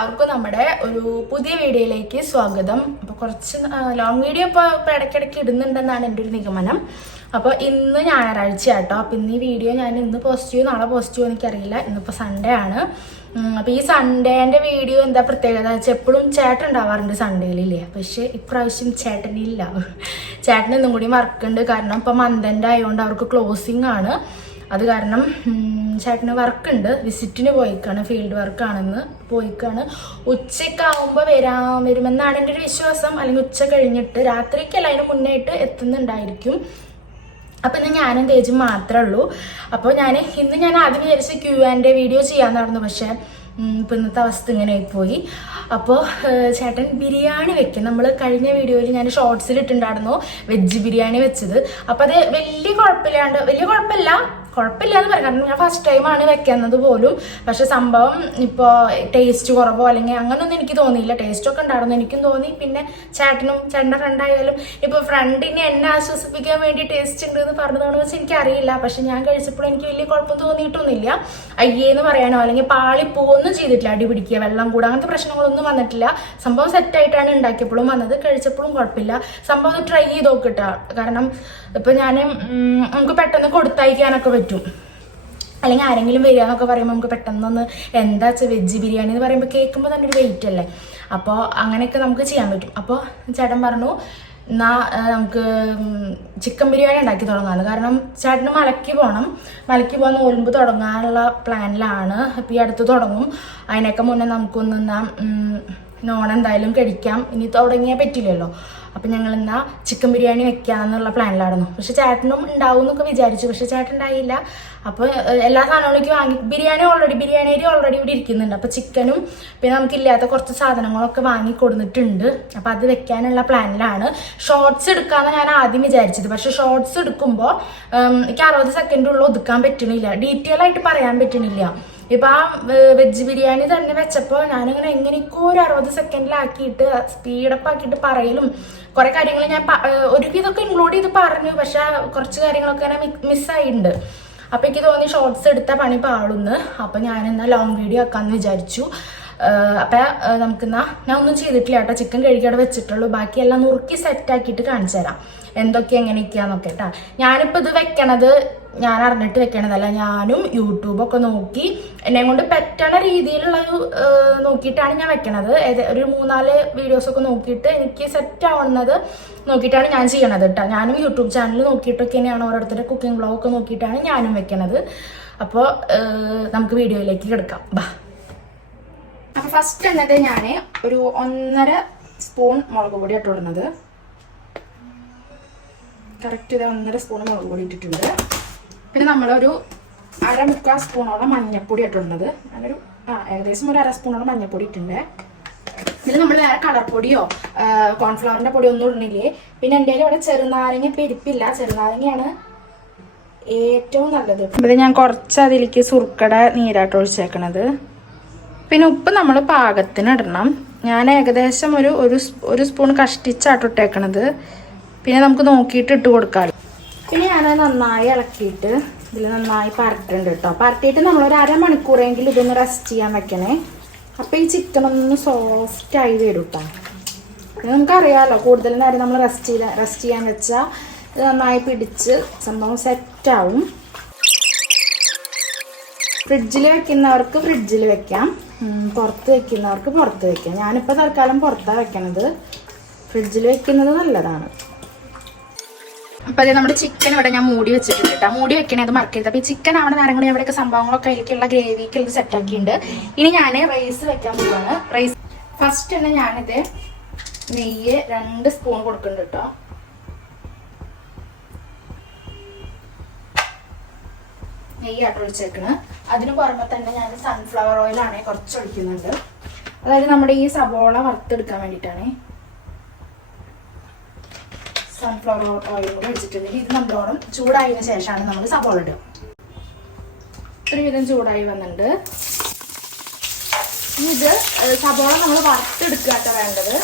എല്ലാവർക്കും നമ്മുടെ ഒരു പുതിയ വീഡിയോയിലേക്ക് സ്വാഗതം. അപ്പോൾ കുറച്ച് ലോങ് വീഡിയോ ഇപ്പോൾ ഇപ്പോൾ ഇടയ്ക്കിടയ്ക്ക് ഇടുന്നുണ്ടെന്നാണ് എന്റെ ഒരു നിഗമനം. അപ്പോൾ ഇന്ന് ഞായറാഴ്ച കേട്ടോ അപ്പോൾ ഇന്ന് ഈ വീഡിയോ ഞാൻ ഇന്ന് പോസ്റ്റ് ചെയ്യും നാളെ പോസ്റ്റ് ചെയ്യുമോ എനിക്കറിയില്ല. ഇന്നിപ്പോൾ സൺഡേ ആണ്. അപ്പോൾ ഈ സൺഡേന്റെ വീഡിയോ എന്താ പ്രത്യേകത? വെച്ചാൽ എപ്പോഴും ചേട്ടൻ ഉണ്ടാവാറുണ്ട് സൺഡേയിലില്ലേ പക്ഷേ ഇപ്രാവശ്യം ചേട്ടനില്ല. ചേട്ടൻ ഇന്നും കൂടി വർക്കുണ്ട് കാരണം ഇപ്പോൾ മന്ദന്റെ ആയതുകൊണ്ട് അവർക്ക് ക്ലോസിംഗ് ആണ്. അത് കാരണം ചേട്ടന് വർക്കുണ്ട് വിസിറ്റിന് പോയിക്കാണ് ഫീൽഡ് വർക്കാണെന്ന് പോയിക്കാണ്. ഉച്ചയ്ക്കാവുമ്പോൾ വരാൻ വരുമെന്നാണ് എന്റെ ഒരു വിശ്വാസം. അല്ലെങ്കിൽ ഉച്ച കഴിഞ്ഞിട്ട് രാത്രിക്കല്ല അതിന് മുന്നേയിട്ട് എത്തുന്നുണ്ടായിരിക്കും. അപ്പം ഇന്ന് ഞാനും തേജും മാത്രമേ ഉള്ളൂ. അപ്പോൾ ഞാൻ ഇന്ന് ഞാൻ ആദ്യം വിചാരിച്ച് ക്യൂ ആൻഡ് വീഡിയോ നടന്നു പക്ഷേ ഇപ്പം ഇന്നത്തെ അവസ്ഥ ഇങ്ങനെ പോയി. അപ്പോൾ ചേട്ടൻ ബിരിയാണി വെക്കും. നമ്മൾ കഴിഞ്ഞ വീഡിയോയിൽ ഞാൻ ഷോർട്സിൽ ഇട്ടുണ്ടായിരുന്നു വെജ് ബിരിയാണി വെച്ചത്. അപ്പോൾ അത് വലിയ കുഴപ്പമില്ലാണ്ട് വലിയ കുഴപ്പമില്ല. കുഴപ്പമില്ല എന്ന് പറയാം. കാരണം ഞാൻ ഫസ്റ്റ് ടൈമാണ് വെക്കുന്നത് പോലും. പക്ഷെ സംഭവം ഇപ്പോൾ ടേസ്റ്റ് കുറവോ അല്ലെങ്കിൽ അങ്ങനൊന്നും എനിക്ക് തോന്നിയില്ല. ടേസ്റ്റ് ഒക്കെ ഉണ്ടായിരുന്നു എനിക്കും തോന്നി. പിന്നെ ചേട്ടനും ചേട്ടന്റെ ഫ്രണ്ടായാലും ഇപ്പോൾ ഫ്രണ്ടിനെ എന്നെ ആശ്വസിപ്പിക്കാൻ വേണ്ടി ടേസ്റ്റ് ഉണ്ട് എന്ന് പറഞ്ഞതാണെന്ന് വെച്ചാൽ എനിക്കറിയില്ല. പക്ഷെ ഞാൻ കഴിച്ചപ്പോൾ എനിക്ക് വലിയ കുഴപ്പം തോന്നിയിട്ടൊന്നുമില്ല. അയ്യേന്ന് പറയാനോ അല്ലെങ്കിൽ പാളി പാളിപ്പോവൊന്നും ചെയ്തിട്ടില്ല. അടി പിടിക്കുക വെള്ളം കൂടെ അങ്ങനത്തെ പ്രശ്നങ്ങളൊന്നും വന്നിട്ടില്ല. സംഭവം സെറ്റായിട്ടാണ് ഉണ്ടാക്കിയപ്പോഴും വന്നത്. കഴിച്ചപ്പോഴും കുഴപ്പമില്ല. സംഭവം ട്രൈ ചെയ്ത് നോക്കിട്ട കാരണം ഇപ്പം ഞാൻ നമുക്ക് പെട്ടെന്ന് കൊടുത്തയക്കാനൊക്കെ പറ്റും. അല്ലെങ്കിൽ ആരെങ്കിലും വരിക എന്നൊക്കെ പറയുമ്പോൾ നമുക്ക് പെട്ടെന്നൊന്ന് എന്താ വെച്ചാൽ വെജ് ബിരിയാണി എന്ന് പറയുമ്പോൾ കേൾക്കുമ്പോൾ തന്നെ ഒരു വെയിറ്റ് അല്ലേ? അപ്പോൾ അങ്ങനെയൊക്കെ നമുക്ക് ചെയ്യാൻ പറ്റും. അപ്പോൾ ചേട്ടൻ പറഞ്ഞു എന്നാ നമുക്ക് ചിക്കൻ ബിരിയാണി ഉണ്ടാക്കി തുടങ്ങാമെന്ന് കാരണം ചേട്ടന് മലയ്ക്ക് പോകണം മലയ്ക്ക് പോകാൻ നോലുമ്പ് തുടങ്ങാനുള്ള പ്ലാനിലാണ് അപ്പോൾ ഈ അടുത്ത് തുടങ്ങും. അതിനൊക്കെ മുന്നേ നമുക്കൊന്ന് എന്നാ നോൺ എന്തായാലും കഴിക്കാം. ഇനി തുടങ്ങിയാൽ പറ്റില്ലല്ലോ. അപ്പം ഞങ്ങൾ എന്നാ ചിക്കൻ ബിരിയാണി വെക്കാന്നുള്ള പ്ലാനിലായിരുന്നു പക്ഷെ ചേട്ടനും ഉണ്ടാവും എന്നൊക്കെ വിചാരിച്ചു. പക്ഷെ ചേട്ടൻ ഉണ്ടായില്ല. അപ്പോൾ എല്ലാ സാധനങ്ങളൊക്കെ വാങ്ങി ബിരിയാണി ഓൾറെഡി ബിരിയാണി അരി ഓൾറെഡി ഇവിടെ ഇരിക്കുന്നുണ്ട്. അപ്പോൾ ചിക്കനും പിന്നെ നമുക്കില്ലാത്ത കുറച്ച് സാധനങ്ങളൊക്കെ വാങ്ങി കൊടുത്തിട്ടുണ്ട് അപ്പോൾ അത് വെക്കാനുള്ള പ്ലാനിലാണ് ഷോർട്സ് എടുക്കാമെന്ന് ഞാൻ ആദ്യം വിചാരിച്ചത്. പക്ഷേ ഷോർട്സ് എടുക്കുമ്പോൾ എനിക്ക് അറുപത് സെക്കൻഡുള്ള ഒതുക്കാൻ പറ്റണില്ല. ഡീറ്റെയിൽ ആയിട്ട് പറയാൻ പറ്റണില്ല. ഇപ്പൊ ആ വെജ് ബിരിയാണി തന്നെ വെച്ചപ്പോ ഞാനിങ്ങനെ എങ്ങനെയൊക്കെ ഒരു അറുപത് സെക്കൻഡിലാക്കിയിട്ട് സ്പീഡപ്പ് ആക്കിയിട്ട് പറയലും. കുറെ കാര്യങ്ങൾ ഞാൻ ഒരുവിധമൊക്കെ ഇൻക്ലൂഡ് ചെയ്ത് പറഞ്ഞു. പക്ഷെ കുറച്ച് കാര്യങ്ങളൊക്കെ ഇങ്ങനെ മിസ്സായിട്ടുണ്ട് അപ്പൊ എനിക്ക് തോന്നി ഷോർട്സ് എടുത്ത പണി അപ്പൊ ഞാൻ എന്നാ ലോങ് വീഡിയോ ആക്കാന്ന് വിചാരിച്ചു. അപ്പൊ നമുക്ക് നമുക്കെന്നാ ഞാൻ ഒന്നും ചെയ്തിട്ടില്ല കേട്ടോ. ചിക്കൻ കഴുകിയുടെ വെച്ചിട്ടുള്ളൂ. ബാക്കിയെല്ലാം നുറുക്കി സെറ്റ് ആക്കിയിട്ട് കാണിച്ചു തരാം. എന്തൊക്കെ എങ്ങനെയൊക്കെയാന്നൊക്കെ കേട്ടാ ഞാനിപ്പോ ഇത് വെക്കണത് ഞാൻ അറിഞ്ഞിട്ട് വെക്കണതല്ല. ഞാനും യൂട്യൂബൊക്കെ നോക്കി എന്നെ കൊണ്ട് പറ്റണ രീതിയിലുള്ള ഒരു നോക്കിയിട്ടാണ് ഞാൻ വെക്കണത്. ഒരു മൂന്നാൽ വീഡിയോസ് ഒക്കെ നോക്കിയിട്ട് എനിക്ക് സെറ്റ് ആവുന്നത് നോക്കിയിട്ടാണ് ഞാൻ ചെയ്യണത് കേട്ടോ ഞാനും യൂട്യൂബ് ചാനൽ നോക്കിയിട്ടൊക്കെ തന്നെയാണ് ഓരോരുത്തരുടെ കുക്കിംഗ് വ്ളോഗ് ഒക്കെ നോക്കിയിട്ടാണ് ഞാനും വെക്കണത്. അപ്പോൾ നമുക്ക് വീഡിയോയിലേക്ക് കിടക്കാം. ബാ. ഫസ്റ്റ് എന്നത് ഞാൻ ഒരു ഒന്നര സ്പൂൺ മുളക് പൊടി ഇട്ടിടുന്നത് കറക്റ്റ് ഇത് ഒന്നര സ്പൂൺ മുളക് പൊടി ഇട്ടിട്ടുണ്ട്. പിന്നെ നമ്മളൊരു അരമുക്കാൽ സ്പൂണോളം മഞ്ഞൾപ്പൊടി ഇട്ടിട്ടുള്ളത് നല്ലൊരു ആ ഏകദേശം ഒരു അര സ്പൂണോളം മഞ്ഞൾപ്പൊടി ഇട്ടിട്ടുണ്ട്. ഇതിൽ നമ്മൾ വേറെ കളർ പൊടിയോ കോൺഫ്ലവറിന്റെ പൊടിയോ ഒന്നും ഇടുന്നില്ലേ? പിന്നെ എന്റെ ഇവിടെ ചെറുനാരങ്ങ പെരുപ്പില്ല ചെറുനാരങ്ങയാണ് ഏറ്റവും നല്ലത്. ഇവിടെ ഞാൻ കുറച്ച് അതിലേക്ക് സുർക്കട നീരാട്ട് ഒഴിച്ചേക്കണത്. പിന്നെ ഉപ്പ് നമ്മൾ പാകത്തിന് ഇടണം. ഞാൻ ഏകദേശം ഒരു ഒരു ഒരു സ്പൂൺ കഷ്ടിച്ചാട്ട് ഇട്ടേക്കണത്. പിന്നെ നമുക്ക് നോക്കിയിട്ട് ഇട്ട് കൊടുക്കാം പിന്നെ ഞാൻ നന്നായി ഇളക്കിയിട്ട് ഇതിൽ നന്നായി പരട്ടുണ്ട് കേട്ടോ പരട്ടിയിട്ട് നമ്മൾ ഒരു അരമണിക്കൂറെങ്കിലും ഇതൊന്ന് റെസ്റ്റ് ചെയ്യാൻ വെക്കണേ. അപ്പം ഈ ചിക്കൻ ഒന്ന് സോഫ്റ്റ് ആയി വരും കേട്ടോ നമുക്കറിയാമല്ലോ കൂടുതൽ നേരം നമ്മൾ റെസ്റ്റ് ചെയ്ത റെസ്റ്റ് ചെയ്യാൻ വെച്ചാൽ ഇത് നന്നായി പിടിച്ച് സംഭവം സെറ്റാവും ഫ്രിഡ്ജിൽ വെക്കുന്നവർക്ക് ഫ്രിഡ്ജിൽ വെക്കാം. പുറത്ത് വെക്കുന്നവർക്ക് പുറത്ത് വെക്കാം. ഞാനിപ്പോൾ തൽക്കാലം പുറത്താണ് വെക്കണത്. ഫ്രിഡ്ജിൽ വെക്കുന്നത് നല്ലതാണ്. അപ്പോൾ അതെ നമ്മുടെ ചിക്കൻ ഇവിടെ ഞാൻ മൂടി വെച്ചിട്ടുണ്ട് കേട്ടോ. മൂടി വെക്കണേ അത് മറക്കരുത്. അപ്പോൾ ഈ ചിക്കൻ ആവണ നേരം കൂടി അവിടെയൊക്കെ സംഭവങ്ങളൊക്കെ അതിലേക്കുള്ള ഗ്രേവിക്ക് ഇത് സെറ്റ് ആക്കിയിട്ടുണ്ട്. ഇനി ഞാൻ റൈസ് വെക്കാൻ പോവാണ്. റൈസ് ഫസ്റ്റ് തന്നെ ഞാനിത് നെയ്യ് രണ്ട് സ്പൂൺ കൊടുക്കുന്നുണ്ട് കേട്ടോ. നെയ്യാട്ട് ഒഴിച്ചേക്കണ്. അതിന് പുറമെ തന്നെ ഞാൻ സൺഫ്ലവർ ഓയിലാണ് കുറച്ച് ഒഴിക്കുന്നുണ്ട്. അതായത് നമ്മുടെ ഈ സബോള വറുത്തെടുക്കാൻ വേണ്ടിയിട്ടാണ്. സൺഫ്ലവർ ഓയിൽ കൂടെ ഒഴിച്ചിട്ടുണ്ടെങ്കിൽ ഇത് നമ്മളോളം ചൂടായതിനു ശേഷമാണ് നമ്മൾ സബോള ഇടുക. ഒരുവിധം ചൂടായി വന്നിട്ടുണ്ട്. ഇത് സബോള നമ്മൾ വറുത്തെടുക്കാത്ത വേണ്ടത്.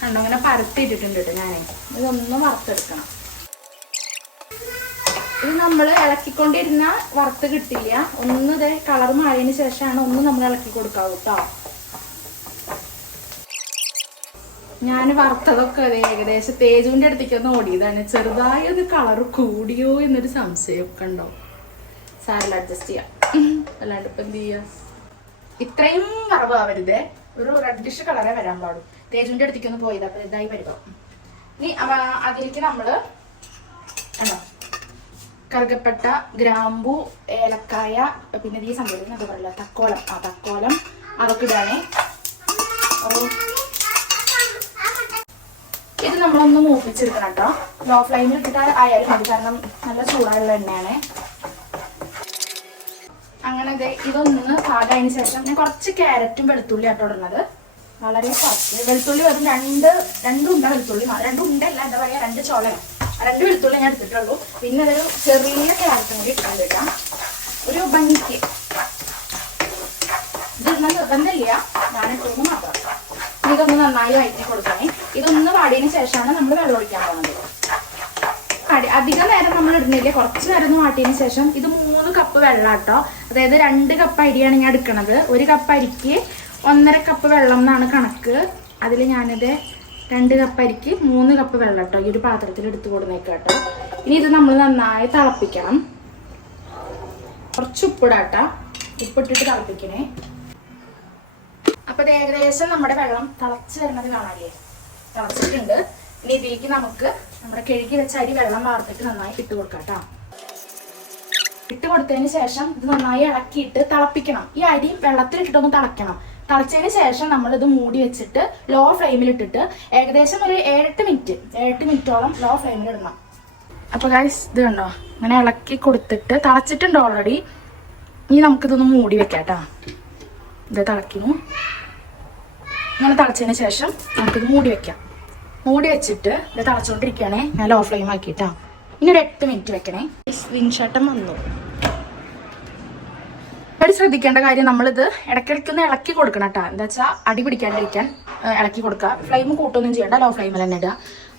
കണ്ടോ അങ്ങനെ പരത്തിയിട്ടിട്ടുണ്ട് കേട്ടോ ഞാൻ ഇതൊന്നും വറുത്തെടുക്കണം. ഇത് നമ്മൾ ഇളക്കിക്കൊണ്ടിരുന്ന വറുത്ത് കിട്ടില്ല. ഒന്ന് ഇതേ കളർ മാറിയതിന് ശേഷമാണ് ഒന്ന് നമ്മൾ ഇളക്കി കൊടുക്കാവൂ കേട്ടോ ഞാൻ വറുത്തതൊക്കെ ഏകദേശം തേജുവിന്റെ അടുത്തേക്ക് ഒന്ന് ഓടിയതാണ്. ചെറുതായി അത് കളർ കൂടിയോ എന്നൊരു സംശയമൊക്കെ ഉണ്ടോ? സാരല്ല അഡ്ജസ്റ്റ് ചെയ്യാം. അല്ലാണ്ട് ഇപ്പം എന്ത് ചെയ്യാം? ഇത്രയും വറവാവരുതേ ഒരു റെഡിഷ് കളറേ വരാൻ പാടും തേജുവിന്റെ അടുത്തേക്ക് ഒന്ന് പോയത് അപ്പം ഇതായി വരുമ്പോ ഇനി അതിലേക്ക് കണ്ടോ കറുകപ്പട്ട ഗ്രാമ്പു ഏലക്കായ പിന്നെ ഈ സംഭവം എന്താ പറയില്ല തക്കോലം. ആ തക്കോലം. അതൊക്കെ ഇടാണേ ഓ ഇത് നമ്മളൊന്ന് മൂപ്പിച്ചെടുക്കണം കേട്ടോ. ലോ ഫ്ലെയിമിൽ ഇട്ടിട്ട് ആയാലും മതി. കാരണം നല്ല ചൂടായുള്ള എണ്ണയാണ്. അങ്ങനെ ഇതൊന്ന് പാകതിന് ശേഷം ഞാൻ കുറച്ച് ക്യാരറ്റും വെളുത്തുള്ളി ആട്ടോ വളരെ കുറച്ച്. വെളുത്തുള്ളി വെറും രണ്ട് രണ്ടുണ്ട വെളുത്തുള്ളി രണ്ടുണ്ടല്ല എന്താ പറയാ രണ്ട് ചോളനം ആ രണ്ട് വെളുത്തുള്ളി ഞാൻ എടുത്തിട്ടുള്ളൂ. പിന്നെ അതൊരു ചെറിയ ക്യാരറ്റും കൂടി ഇട്ടാൽ വെക്കാം ഒരു ഭംഗിക്ക്. ഇതൊന്നും നിർബന്ധമില്ല ഞാനിട്ടൊന്ന് മാത്രം. ഇനി ഇതൊന്ന് നന്നായി വഴറ്റി കൊടുക്കണേ. ഇതൊന്ന് വാടിയതിന് ശേഷമാണ് നമ്മൾ വെള്ളം ഒഴിക്കാൻ പോകുന്നത്. അധികം നേരം നമ്മൾ ഇടുന്നില്ല? കുറച്ച് നേരം ഒന്ന് വാട്ടിയതിന് ശേഷം ഇത് മൂന്ന് കപ്പ് വെള്ളം കേട്ടോ അതായത് രണ്ട് കപ്പ് അരിയാണ് ഞാൻ എടുക്കണത്. ഒരു കപ്പ് അരിക്ക് ഒന്നര കപ്പ് വെള്ളം എന്നാണ് കണക്ക്. അതിൽ ഞാനിത് രണ്ട് കപ്പ് അരിക്ക് മൂന്ന് കപ്പ് വെള്ളം കേട്ടോ. ഈ ഒരു പാത്രത്തിൽ എടുത്തു കൊടുന്നേക്കാം കേട്ടോ. ഇനി ഇത് നമ്മൾ നന്നായി തിളപ്പിക്കണം. കുറച്ച് ഉപ്പിടാട്ട ഉപ്പിട്ടിട്ട് തിളപ്പിക്കണേ. അപ്പൊ ഏകദേശം നമ്മുടെ വെള്ളം തിളച്ച് വരുന്നത് കാണാല്ലേ തിളച്ചിട്ടുണ്ട്. ഇനി ഇതിലേക്ക് നമുക്ക് നമ്മുടെ കിഴുകി വെച്ച അരി വെള്ളം വാർത്തിട്ട് നന്നായി ഇട്ട് കൊടുക്കാം ഇട്ട് കൊടുത്തതിന് ശേഷം ഇത് നന്നായി ഇളക്കിയിട്ട് തിളപ്പിക്കണം. ഈ അരി വെള്ളത്തിൽ ഇട്ടിട്ടൊന്ന് തിളയ്ക്കണം. തിളച്ചതിന് ശേഷം നമ്മൾ ഇത് മൂടി വെച്ചിട്ട് ലോ ഫ്ലെയിമിൽ ഇട്ടിട്ട് ഏകദേശം ഒരു ഏഴെട്ട് മിനിറ്റ് ഏഴെട്ട് മിനിറ്റോളം ലോ ഫ്ലെയിമിൽ ഇടണം അപ്പൊ ഗൈസ് ഇത് കണ്ടോ? ഇങ്ങനെ ഇളക്കി കൊടുത്തിട്ട് തിളച്ചിട്ടുണ്ട് ഓൾറെഡി ഇനി നമുക്കിതൊന്ന് മൂടി വെക്കാം കേട്ടോ ഇത് തിളക്കുന്നു ഇങ്ങനെ തിളച്ചതിന് ശേഷം നമുക്കിത് മൂടി വെക്കാം. മൂടി വെച്ചിട്ട് ഇത് തിളച്ചുകൊണ്ടിരിക്കുകയാണേ ഞാൻ ലോ ഫ്ലെയിം ആക്കിയിട്ടാ. ഇനി ഒരു എട്ട് മിനിറ്റ് വെക്കണേ. വിൻഷട്ടം വന്നു. ശ്രദ്ധിക്കേണ്ട കാര്യം നമ്മളിത് ഇടയ്ക്കിടയ്ക്ക് ഒന്ന് ഇളക്കി കൊടുക്കണം കേട്ടോ എന്താ വെച്ചാൽ അടി പിടിക്കാണ്ടിരിക്കാൻ ഇളക്കി കൊടുക്കുക. ഫ്ലെയിം കൂട്ടൊന്നും ചെയ്യണ്ട. ലോ ഫ്ലെയിമിൽ തന്നെ ഇടുക.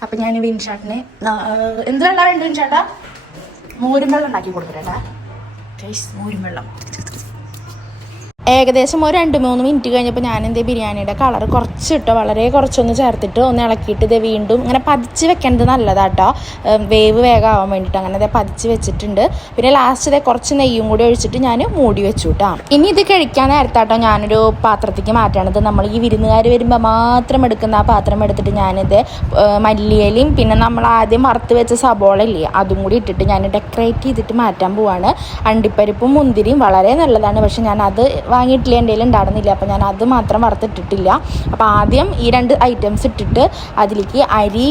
അപ്പൊ ഞാൻ വിൻഷാട്ടിന് എന്ത് വെള്ളം വേണ്ട വിൻഷാട്ടാ മോരും വെള്ളം ഉണ്ടാക്കി കൊടുക്കട്ടെ മോരും വെള്ളം. ഏകദേശം ഒരു രണ്ട് മൂന്ന് മിനിറ്റ് കഴിഞ്ഞപ്പോൾ ഞാൻ എന്തേ ബിരിയാണിയുടെ കളർ കുറച്ചിട്ടോ വളരെ കുറച്ചൊന്ന് ചേർത്തിട്ട് ഒന്ന് ഇളക്കിയിട്ട് ഇത് വീണ്ടും ഇങ്ങനെ പതിച്ച് വെക്കേണ്ടത് നല്ലതാട്ടോ. വേവ് വേഗം ആവാൻ വേണ്ടിയിട്ട് അങ്ങനെ ഇതേ പതിച്ച് വെച്ചിട്ടുണ്ട്. പിന്നെ ലാസ്റ്റ് ഇതേ കുറച്ച് നെയ്യും കൂടി ഒഴിച്ചിട്ട് ഞാൻ മൂടി വെച്ചു കേട്ടോ ഇനി ഇത് കഴിക്കാൻ നേരത്താട്ടോ ഞാനൊരു പാത്രത്തേക്ക് മാറ്റാണത്. നമ്മൾ ഈ വിരുന്നുകാർ വരുമ്പോൾ മാത്രം എടുക്കുന്ന ആ പാത്രം എടുത്തിട്ട് ഞാനിത് മല്ലിയിലയും പിന്നെ നമ്മൾ ആദ്യം വറുത്ത് വെച്ച സബോള ഇല്ലേ അതും കൂടി ഇട്ടിട്ട് ഞാൻ ഡെക്കറേറ്റ് ചെയ്തിട്ട് മാറ്റാൻ പോവാണ്. അണ്ടിപ്പരിപ്പും മുന്തിരിയും വളരെ നല്ലതാണ്. പക്ഷെ ഞാൻ അത് വാങ്ങിയിട്ടില്ല എന്റെ കയ്യിൽ ഉണ്ടായിരുന്നില്ല. അപ്പോൾ ഞാൻ അത് മാത്രം വറുത്തിട്ടിട്ടില്ല. അപ്പോൾ ആദ്യം ഈ രണ്ട് ഐറ്റംസ് ഇട്ടിട്ട് അതിലേക്ക് അരി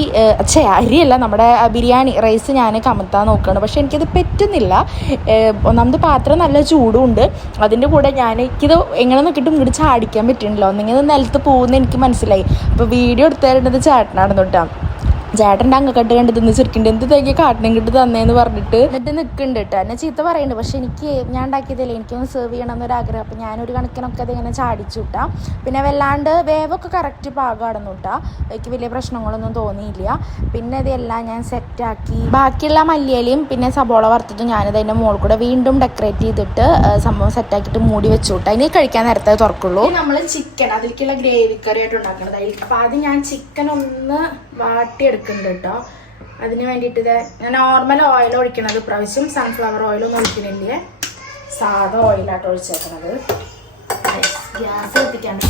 ചേ അരിയല്ല നമ്മുടെ ബിരിയാണി റൈസ് ഞാൻ കമത്താൻ നോക്കുകയാണ്. പക്ഷേ എനിക്കത് പറ്റുന്നില്ല. ഒന്നാമത് പാത്രം നല്ല ചൂടുമുണ്ട് അതിന്റെ കൂടെ ഞാൻ എനിക്കിത് എങ്ങനെ നോക്കിയിട്ടും ഇങ്ങോട്ട് ചാടിക്കാൻ പറ്റുന്നില്ല ഒന്നെങ്കിൽ ഇത് നിലത്ത് പോകുന്ന എനിക്ക് മനസ്സിലായി. അപ്പോൾ വീഡിയോ എടുത്തു തരേണ്ടത് ചേട്ടനാണെന്ന് കേട്ടോ. ചേട്ടന്റെ അങ്ങക്കെട്ട് കണ്ട് തിന്ന് ചെറുക്കിണ്ട് എന്ത് തേക്ക് കാട്ടിനും കിട്ട് തന്നേന്ന് പറഞ്ഞിട്ട് എന്നിട്ട് നിൽക്കുന്നുണ്ട് കേട്ടോ എന്നെ ചീത്ത പറയുന്നുണ്ട് പക്ഷെ എനിക്ക് ഞാൻ ഉണ്ടാക്കിയതല്ലേ. എനിക്കൊന്ന് സെർവ് ചെയ്യണം എന്നൊരാഗ്രഹം. അപ്പം ഞാനൊരു കണക്കിനൊക്കെ അതിങ്ങനെ ചാടിച്ചു വിട്ടാം പിന്നെ വല്ലാണ്ട് വേവൊക്കെ കറക്റ്റ് പാകമാണെന്ന് കേട്ടാ എനിക്ക് വലിയ പ്രശ്നങ്ങളൊന്നും തോന്നിയില്ല. പിന്നെ ഇതെല്ലാം ഞാൻ സെറ്റാക്കി ബാക്കിയുള്ള മല്ലിയലയും പിന്നെ സബോള വറുത്തിട്ട് ഞാനിത് അതിന്റെ മോൾ കൂടെ വീണ്ടും ഡെക്കറേറ്റ് ചെയ്തിട്ട് സംഭവം സെറ്റാക്കിയിട്ട് മൂടി വെച്ചു വിട്ടാ ഇനി കഴിക്കാൻ നേരത്തെ തുറക്കുള്ളൂ. നമ്മൾ ചിക്കൻ അതിലേക്കുള്ള ഗ്രേവി കറി ആയിട്ട് ഉണ്ടാക്കുന്നത് അപ്പം അപ്പൊ ആദ്യം ഞാൻ ചിക്കൻ ഒന്ന് വാട്ടിയെടുക്കുന്നുണ്ട് കേട്ടോ. അതിന് വേണ്ടിയിട്ട് ഞാൻ നോർമൽ ഓയിൽ ഒഴിക്കണത് പ്രാവശ്യം സൺഫ്ലവർ ഓയിൽ ഒന്നും ഒഴിക്കുന്നില്ല സാധാ ഓയിലാട്ടോ ഒഴിച്ചേക്കണത്. ഗ്യാസ് കത്തിക്കാണ്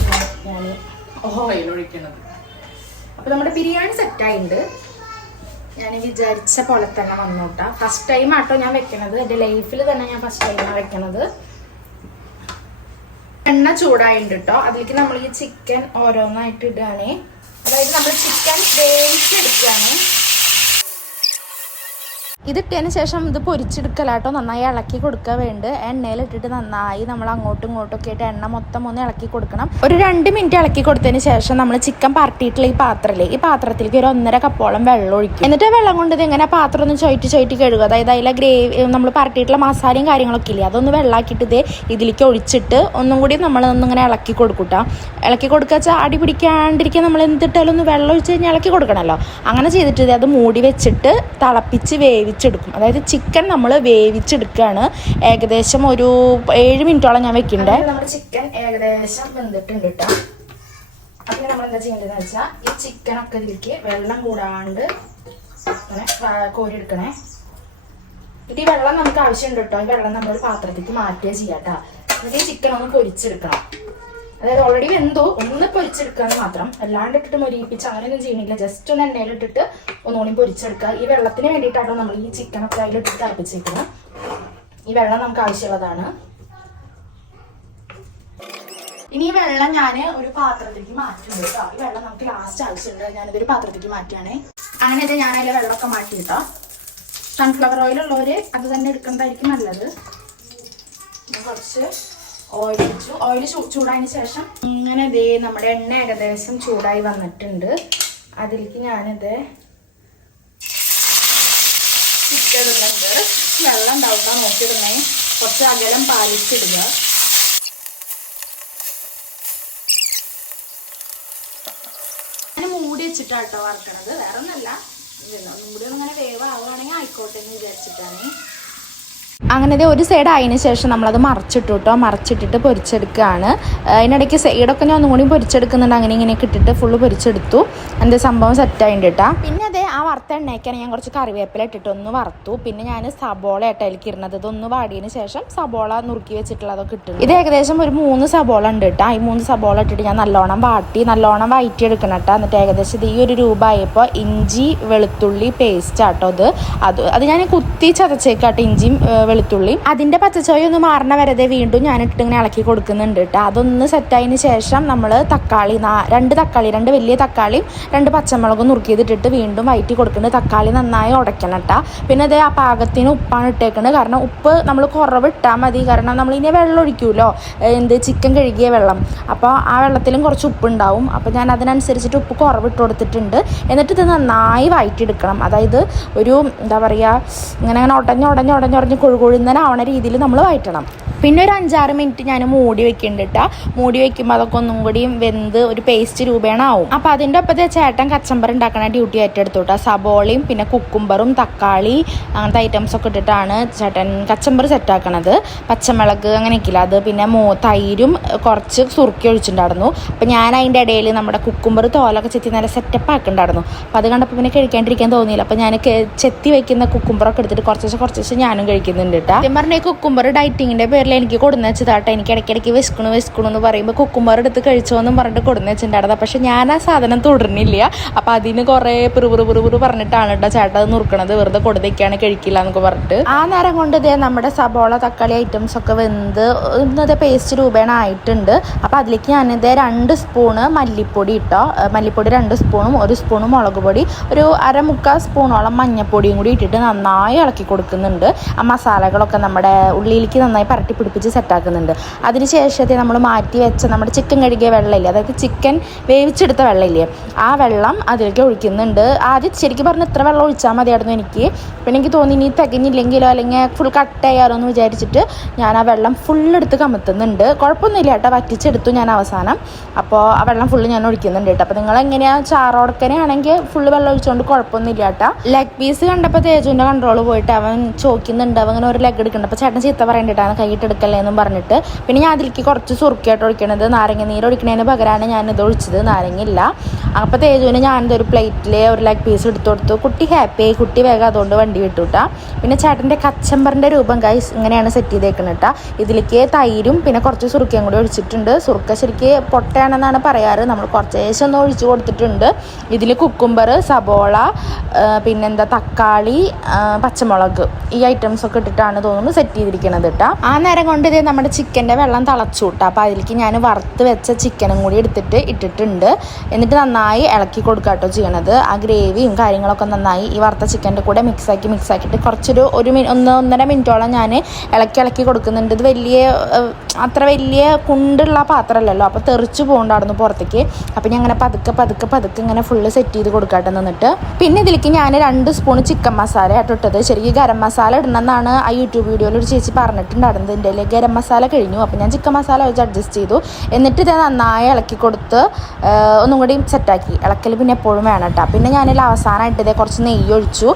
ഞാൻ ഓയിൽ ഒഴിക്കണത്. അപ്പൊ നമ്മുടെ ബിരിയാണി സെറ്റായിട്ടുണ്ട് ഞാൻ വിചാരിച്ച പോലെ തന്നെ വന്നോട്ടാ. ഫസ്റ്റ് ടൈം ആട്ടോ ഞാൻ വെക്കണത്. എന്റെ ലൈഫിൽ തന്നെ ഞാൻ ഫസ്റ്റ് ടൈമാണ് വെക്കണത്. എണ്ണ ചൂടായിട്ടുണ്ട് കേട്ടോ. അതിലേക്ക് നമ്മൾ ഈ ചിക്കൻ ഓരോന്നായിട്ട് ഇടുകയാണേ അതായത് നമ്മൾ ചിക്കൻ വേവിച്ചെടുക്കുകയാണ്. ഇതിട്ടതിന് ശേഷം ഇത് പൊരിച്ചെടുക്കലാട്ടോ. നന്നായി ഇളക്കി കൊടുക്കുക വേണ്ട. എണ്ണയിലിട്ടിട്ട് നന്നായി നമ്മൾ അങ്ങോട്ടും ഇങ്ങോട്ടും ഒക്കെ ആയിട്ട് എണ്ണ മൊത്തം ഒന്ന് ഇളക്കി കൊടുക്കണം. ഒരു രണ്ട് മിനിറ്റ് ഇളക്കി കൊടുത്തതിന് ശേഷം നമ്മൾ ചിക്കൻ പറട്ടിയിട്ടുള്ള ഈ പാത്രത്തിൽ ഈ പാത്രത്തിലേക്ക് ഒരു ഒന്നര കപ്പോളം വെള്ളം ഒഴിക്കും. എന്നിട്ട് വെള്ളം കൊണ്ട് ഇത് ഇങ്ങനെ പാത്രം ഒന്ന് ചോയിറ്റ് ചോയിറ്റ് കഴുകുക. അതായത് അതിലെ ഗ്രേവി നമ്മൾ പറട്ടിയിട്ടുള്ള മസാലയും കാര്യങ്ങളൊക്കെ ഇല്ലേ അതൊന്ന് വെള്ളമാക്കിയിട്ട് ഇത് ഇതിലേക്ക് ഒഴിച്ചിട്ട് ഒന്നും കൂടി നമ്മൾ ഒന്നിങ്ങനെ ഇളക്കി കൊടുക്കൂട്ട ഇളക്കി കൊടുക്കുക വെച്ചാൽ അടി പിടിക്കാണ്ടിരിക്കാൻ നമ്മൾ എന്തിട്ടാലും ഒന്ന് വെള്ളം ഒഴിച്ച് കഴിഞ്ഞാൽ ഇളക്കി കൊടുക്കണമല്ലോ അങ്ങനെ ചെയ്തിട്ട് അത് മൂടി വെച്ചിട്ട് തിളപ്പിച്ച് വേവിച്ച് വേവിച്ചെടുക്കും അതായത് ചിക്കൻ നമ്മൾ വേവിച്ചെടുക്കുകയാണ്. ഏകദേശം ഒരു ഏഴ് മിനിറ്റോളം ഞാൻ വെക്കണ്ടേ. നമ്മുടെ ചിക്കൻ ഏകദേശം വെന്തിട്ടുണ്ട് കേട്ടോ അപ്പം നമ്മൾ എന്താ ചെയ്യേണ്ടതെന്ന് വെച്ചാൽ ഈ ചിക്കൻ ഒക്കെ ഇതിലേക്ക് വെള്ളം കൂടാണ്ട് ഇങ്ങനെ കോരിയെടുക്കണേ. ഇത് ഈ വെള്ളം നമുക്ക് ആവശ്യമുണ്ട് കേട്ടോ ഈ വെള്ളം നമ്മൾ പാത്രത്തിലേക്ക് മാറ്റുക ചെയ്യാം കേട്ടോ എന്നിട്ട് ഈ ചിക്കൻ ഒന്ന് പൊരിച്ചെടുക്കണം. അതായത് ഓൾറെഡി വെന്തോ ഒന്ന് പൊരിച്ചെടുക്കാന്ന് മാത്രം. അല്ലാണ്ട് ഇട്ടിട്ട് മൊരിയിപ്പിച്ച് അങ്ങനെയൊന്നും ചെയ്യണില്ല. ജസ്റ്റ് ഒന്ന് എണ്ണയിലിട്ടിട്ട് ഒന്നുകൂടി പൊരിച്ചെടുക്കുക. ഈ വെള്ളത്തിന് വേണ്ടിയിട്ടാണോ നമ്മൾ ഈ ചിക്കനൊക്കെ അതിലിട്ടിട്ട് തിളപ്പിച്ചേക്കുന്നത് ഈ വെള്ളം നമുക്ക് ആവശ്യമുള്ളതാണ്. ഇനി ഈ വെള്ളം ഞാൻ ഒരു പാത്രത്തിലേക്ക് മാറ്റും കേട്ടോ. ഈ വെള്ളം നമുക്ക് ലാസ്റ്റ് ആവശ്യമുണ്ട്. ഞാനിതൊരു പാത്രത്തിലേക്ക് മാറ്റിയാണേ. അങ്ങനെ ഇത് ഞാൻ അതിലെ വെള്ളമൊക്കെ മാറ്റി കേട്ടോ സൺഫ്ലവർ ഓയിൽ ഉള്ളവർ അത് തന്നെ എടുക്കുന്നതായിരിക്കും നല്ലത്. കുറച്ച് ഓയിൽ വെച്ചു ഓയിൽ ചൂടായതിന് ശേഷം ഇങ്ങനെ ദേ നമ്മുടെ എണ്ണ ഏകദേശം ചൂടായി വന്നിട്ടുണ്ട്. അതിലേക്ക് ഞാനിത് ഇട്ടിടുന്നുണ്ട്. വെള്ളം ഉണ്ടാവുക നോക്കിയിടുന്നേ. കുറച്ച് അകലം പാലിച്ചിടുക. അങ്ങനെ മൂടി വെച്ചിട്ടാട്ടോ വറക്കണത്. വേറെ ഒന്നല്ല ഒന്നും കൂടി ഒന്നിങ്ങനെ വേവ് ആവുകയാണെങ്കിൽ ആയിക്കോട്ടെ എന്ന് വിചാരിച്ചിട്ടാണ്. അങ്ങനെ ഒരു സൈഡ് അതിന് ശേഷം നമ്മളത് മറച്ചിട്ടു കേട്ടോ മറച്ചിട്ടിട്ട് പൊരിച്ചെടുക്കുകയാണ് അതിനിടയ്ക്ക് സൈഡൊക്കെ ഞാൻ ഒന്നും കൂടി പൊരിച്ചെടുക്കുന്നുണ്ട്. അങ്ങനെ ഇങ്ങനെയൊക്കെ ഇട്ടിട്ട് ഫുള്ള് പൊരിച്ചെടുത്തു. എന്റെ സംഭവം സെറ്റ് ആയിട്ടുണ്ട് കേട്ടോ പിന്നെ അതെ ആ വറുത്ത എണ്ണയ്ക്കാണ് ഞാൻ കുറച്ച് കറിവേപ്പില ഇട്ടിട്ട് ഒന്ന് വറുത്തു. പിന്നെ ഞാൻ സബോള ഇട്ടയിലേക്ക് ഇരുന്നത് ഇതൊന്ന് വാടിയതിന് ശേഷം സബോള നുറുക്കി വെച്ചിട്ടുള്ള വെച്ചിട്ടുള്ളതൊക്കെ ഇട്ടു ഇത് ഏകദേശം ഒരു മൂന്ന് സബോള ഉണ്ട് കേട്ടോ ഈ മൂന്ന് സബോള ഇട്ടിട്ട് ഞാൻ നല്ലോണം വാട്ടി നല്ലോണം വയറ്റി എടുക്കണം കേട്ടോ എന്നിട്ട് ഏകദേശം ഈ ഒരു രൂപ ആയപ്പോൾ ഇഞ്ചി വെളുത്തുള്ളി പേസ്റ്റ് ആട്ടോ ഇത്. അത് അത് ഞാൻ കുത്തി ചതച്ചേക്കാട്ടോ ഇഞ്ചിയും ഏ, അതിന്റെ പച്ചച്ചോയ ഒന്ന് മാറണ വരതെ വീണ്ടും ഞാൻ ഇട്ട് ഇങ്ങനെ ഇളക്കി കൊടുക്കുന്നുണ്ട് കേട്ടോ അതൊന്ന് സെറ്റായതിന് ശേഷം നമ്മൾ തക്കാളി രണ്ട് തക്കാളി രണ്ട് വലിയ തക്കാളി രണ്ട് പച്ചമുളകും നുറുക്കിയതിട്ടിട്ട് വീണ്ടും വയറ്റി കൊടുക്കുന്നുണ്ട്. തക്കാളി നന്നായി ഉടയ്ക്കണം കേട്ടോ പിന്നെ അതേ ആ പാകത്തിന് ഉപ്പാണ് ഇട്ടേക്കുന്നത് കാരണം ഉപ്പ് നമ്മൾ കുറവ് ഇട്ടാൽ മതി. കാരണം നമ്മൾ ഇനി വെള്ളം ഒഴിക്കുമല്ലോ എന്ത് ചിക്കൻ കഴുകിയ വെള്ളം. അപ്പോൾ ആ വെള്ളത്തിലും കുറച്ച് ഉപ്പ് ഉണ്ടാവും അപ്പോൾ ഞാൻ അതിനനുസരിച്ചിട്ട് ഉപ്പ് കുറവ് ഇട്ട് കൊടുത്തിട്ടുണ്ട്. എന്നിട്ട് ഇത് നന്നായി വയറ്റിയെടുക്കണം. അതായത് ഒരു എന്താ പറയുക ഇങ്ങനെ അങ്ങനെ ഉടഞ്ഞ് ഉടഞ്ഞ് ഉടഞ്ഞ് ഉടഞ്ഞ് കൊഴുകൊഴുന്നനാവണ രീതിയിൽ നമ്മൾ വയറ്റണം. പിന്നെ ഒരു അഞ്ചാറ് മിനിറ്റ് ഞാൻ മൂടി വെക്കുന്നുണ്ട് കേട്ടോ മൂടി വെക്കുമ്പോൾ അതൊക്കെ ഒന്നും കൂടിയും വെന്ത് ഒരു പേസ്റ്റ് രൂപേണ ആവും അപ്പോൾ അതിന്റെ ഒപ്പത്തെ ചേട്ടൻ കച്ചമ്പർ ഉണ്ടാക്കണ ഡ്യൂട്ടി ഏറ്റെടുത്തു കേട്ടോ സബോളയും പിന്നെ കുക്കുംബറും തക്കാളി അങ്ങനത്തെ ഐറ്റംസ് ഒക്കെ ഇട്ടിട്ടാണ് ചേട്ടൻ കച്ചമ്പർ സെറ്റാക്കണത് പച്ചമുളക് അങ്ങനെയൊക്കെയില്ല അത് പിന്നെ മോ തൈരും കുറച്ച് സുറുക്കി ഒഴിച്ചിട്ടുണ്ടായിരുന്നു. അപ്പോൾ ഞാൻ അതിന്റെ ഇടയിൽ നമ്മുടെ കുക്കുംബർ തോലൊക്കെ ചെത്തി നല്ല സെറ്റപ്പ് ആക്കുന്നുണ്ടായിരുന്നു അപ്പോൾ അത് കണ്ടപ്പോൾ പിന്നെ കഴിക്കാണ്ടിരിക്കാൻ തോന്നിയില്ല. അപ്പോൾ ഞാൻ ചെത്തി വെക്കുന്ന കുക്കുംബറൊക്കെ എടുത്തിട്ട് കുറച്ച് കുറച്ച് ഞാനും കഴിക്കുന്നുണ്ട് കേട്ടോ സത്യം പറഞ്ഞാൽ കുക്കുംബർ ഡയറ്റിങ്ങിന്റെ പേരിൽ എനിക്ക് കൊടുന്ന് വെച്ചതാട്ടോ എനിക്ക് ഇടയ്ക്കിടയ്ക്ക് വിശക്കണു വിശക്കണു എന്ന് പറയുമ്പോൾ കുക്കുമ്പർ എടുത്ത് കഴിച്ചോന്നും പറഞ്ഞിട്ട് കൊടുന്ന് വെച്ചിട്ടുണ്ടായിരുന്നത് പക്ഷെ ഞാൻ ആ സാധനം തുടരുന്നില്ല അപ്പം അതിന് കുറേ പിറുപിറു പിറുപിറു പറഞ്ഞിട്ടാണ് കേട്ടോ ചേട്ടൻ അത് നുറുക്കണത്. വെറുതെ കൊടുത്തേക്കാണ് കഴിക്കില്ല എന്നൊക്കെ പറഞ്ഞിട്ട്. ആ നേരം കൊണ്ട് ഇതേ നമ്മുടെ സബോള തക്കാളി ഐറ്റംസ് ഒക്കെ വെന്ത് ഇന്നത് പേസ്റ്റ് രൂപേണ ആയിട്ടുണ്ട്. അപ്പോൾ അതിലേക്ക് ഞാനിത് രണ്ട് സ്പൂണ് മല്ലിപ്പൊടി ഇട്ടോ മല്ലിപ്പൊടി രണ്ട് സ്പൂണും ഒരു സ്പൂണും മുളക് പൊടി ഒരു അരമുക്കാൽ സ്പൂണോളം മഞ്ഞപ്പൊടിയും കൂടി ഇട്ടിട്ട് നന്നായി ഇളക്കി കൊടുക്കുന്നുണ്ട്. ആ മസാലകളൊക്കെ നമ്മുടെ ഉള്ളിലേക്ക് നന്നായി പരട്ടി പിടിപ്പിച്ച് സെറ്റാക്കുന്നുണ്ട് അതിന് ശേഷത്തെ നമ്മൾ മാറ്റി വെച്ച നമ്മുടെ ചിക്കൻ കഴുകിയ വെള്ളമില്ലേ അതായത് ചിക്കൻ വേവിച്ചെടുത്ത വെള്ളമില്ലേ ആ വെള്ളം അതിലേക്ക് ഒഴിക്കുന്നുണ്ട്. ആദ്യം ശരിക്കും പറഞ്ഞാൽ ഇത്ര വെള്ളം ഒഴിച്ചാൽ മതിയായിരുന്നു എനിക്ക്. പിന്നെ എനിക്ക് തോന്നി ഇനി തികഞ്ഞില്ലെങ്കിലോ അല്ലെങ്കിൽ ഫുൾ കട്ട് കട്ടായാലോ എന്ന് വിചാരിച്ചിട്ട് ഞാൻ ആ വെള്ളം ഫുൾ എടുത്ത് കമത്തുന്നുണ്ട്. കുഴപ്പമൊന്നുമില്ല കേട്ടോ വറ്റിച്ചെടുത്തു ഞാൻ അവസാനം. അപ്പോൾ ആ വെള്ളം ഫുള്ള് ഞാൻ ഒഴിക്കുന്നുണ്ട് കേട്ടോ. അപ്പോൾ നിങ്ങൾ എങ്ങനെയാണ് ചാറോടക്കനെ ആണെങ്കിൽ ഫുള്ള് വെള്ളം ഒഴിച്ചുകൊണ്ട് കുഴപ്പമൊന്നുമില്ല കേട്ടോ. ലെഗ് പീസ് കണ്ടപ്പോൾ തേജുവിന്റെ കൺട്രോൾ പോയിട്ട് അവൻ ചോദിക്കുന്നുണ്ട്. അവൻ ഇങ്ങനെ ഒരു ലെഗ് എടുക്കുന്നുണ്ട്. അപ്പോൾ ചേട്ടൻ ചീത്ത പറയേണ്ടിട്ടാണ് കൈയിട്ട് എടുക്കല്ലേ എന്നും പറഞ്ഞിട്ട്. പിന്നെ ഞാൻ അതിലേക്ക് കുറച്ച് സുറുക്കിയായിട്ട് ഒഴിക്കണത്. നാരങ്ങ നീര് ഒഴിക്കണതിന് പകരമാണ് ഞാൻ ഇത് ഒഴിച്ചത്. നാരങ്ങയില്ല. അപ്പോൾ തേജുവിന് ഞാനിത് ഒരു പ്ലേറ്റിൽ ഒരു ലെഗ് പീസ് എടുത്തു കൊടുത്തു. കുട്ടി ഹാപ്പി ആയി. കുട്ടി വേഗം അതുകൊണ്ട് വണ്ടി വിട്ടു കേട്ടാ പിന്നെ ചേട്ടന്റെ കച്ചമ്പറിന്റെ രൂപം കൈസ് ഇങ്ങനെയാണ് സെറ്റ് ചെയ്തേക്കുന്നത് കേട്ടോ ഇതിലേക്ക് തൈരും പിന്നെ കുറച്ച് സുറുക്കയും കൂടി ഒഴിച്ചിട്ടുണ്ട്. സുറുക്ക ശരിക്ക് പൊട്ടയാണെന്നാണ് പറയാറ്. നമ്മൾ കുറച്ച് ശേഷം ഒന്ന് ഒഴിച്ചു കൊടുത്തിട്ടുണ്ട്. ഇതിൽ കുക്കുംബർ സബോള പിന്നെന്താ തക്കാളി പച്ചമുളക് ഈ ഐറ്റംസ് ഒക്കെ ഇട്ടിട്ടാണ് തോന്നുന്നു സെറ്റ് ചെയ്തിരിക്കുന്നത് കേട്ടോ ആ നേരം കൊണ്ട് ഇതേ നമ്മുടെ ചിക്കന്റെ വെള്ളം തിളച്ചു കേട്ടോ അപ്പോൾ അതിലേക്ക് ഞാൻ വറുത്ത് വെച്ച ചിക്കനും കൂടി എടുത്തിട്ട് ഇട്ടിട്ടുണ്ട്. എന്നിട്ട് നന്നായി ഇളക്കി കൊടുക്കുക കേട്ടോ ചെയ്യണത്. ആ ഗ്രേവിയും കാര്യങ്ങളൊക്കെ നന്നായി ഈ വറുത്ത ചിക്കന്റെ കൂടെ മിക്സാക്കി മിക്സാക്കിയിട്ട് കുറച്ചൊരു ഒരു മിനി ഒന്ന് ഒന്നര മിനിറ്റോളം ഞാൻ ഇളക്കി ഇളക്കി കൊടുക്കുന്നുണ്ട്. ഇത് വലിയ അത്ര വലിയ കുണ്ടുള്ള പാത്രമല്ലല്ലോ. അപ്പോൾ തെറിച്ച് പോകണ്ടായിരുന്നു പുറത്തേക്ക്. അപ്പോൾ ഞാൻ അങ്ങനെ പതുക്കെ പതുക്കെ പതുക്കെ ഇങ്ങനെ ഫുള്ള് സെറ്റ് ചെയ്ത് കൊടുക്കട്ടെ നിന്നിട്ട്. പിന്നെ ഇതിലേക്ക് ഞാൻ രണ്ട് സ്പൂൺ ചിക്കൻ മസാല ഇട്ടത്. ശരിക്കും ഗരം മസാല ഇടണമെന്നാണ് ആ യൂട്യൂബ് വീഡിയോയിൽ ഒരു ചേച്ചി പറഞ്ഞിട്ടുണ്ടായിരുന്നത്. എന്റെ കയ്യിൽ ഗരം മസാല കഴിഞ്ഞു. അപ്പോൾ ഞാൻ ചിക്കൻ മസാല വെച്ച് അഡ്ജസ്റ്റ് ചെയ്തു. എന്നിട്ട് ഇത് നന്നായി ഇളക്കി കൊടുത്ത് ഒന്നും കൂടി സെറ്റാക്കി ഇളക്കൽ പിന്നെ എപ്പോഴും വേണം കേട്ടോ പിന്നെ ഞാനിൽ അവസാനമായിട്ട് ഇതേ കുറച്ച് നെയ്യ് ഒഴിച്ചു.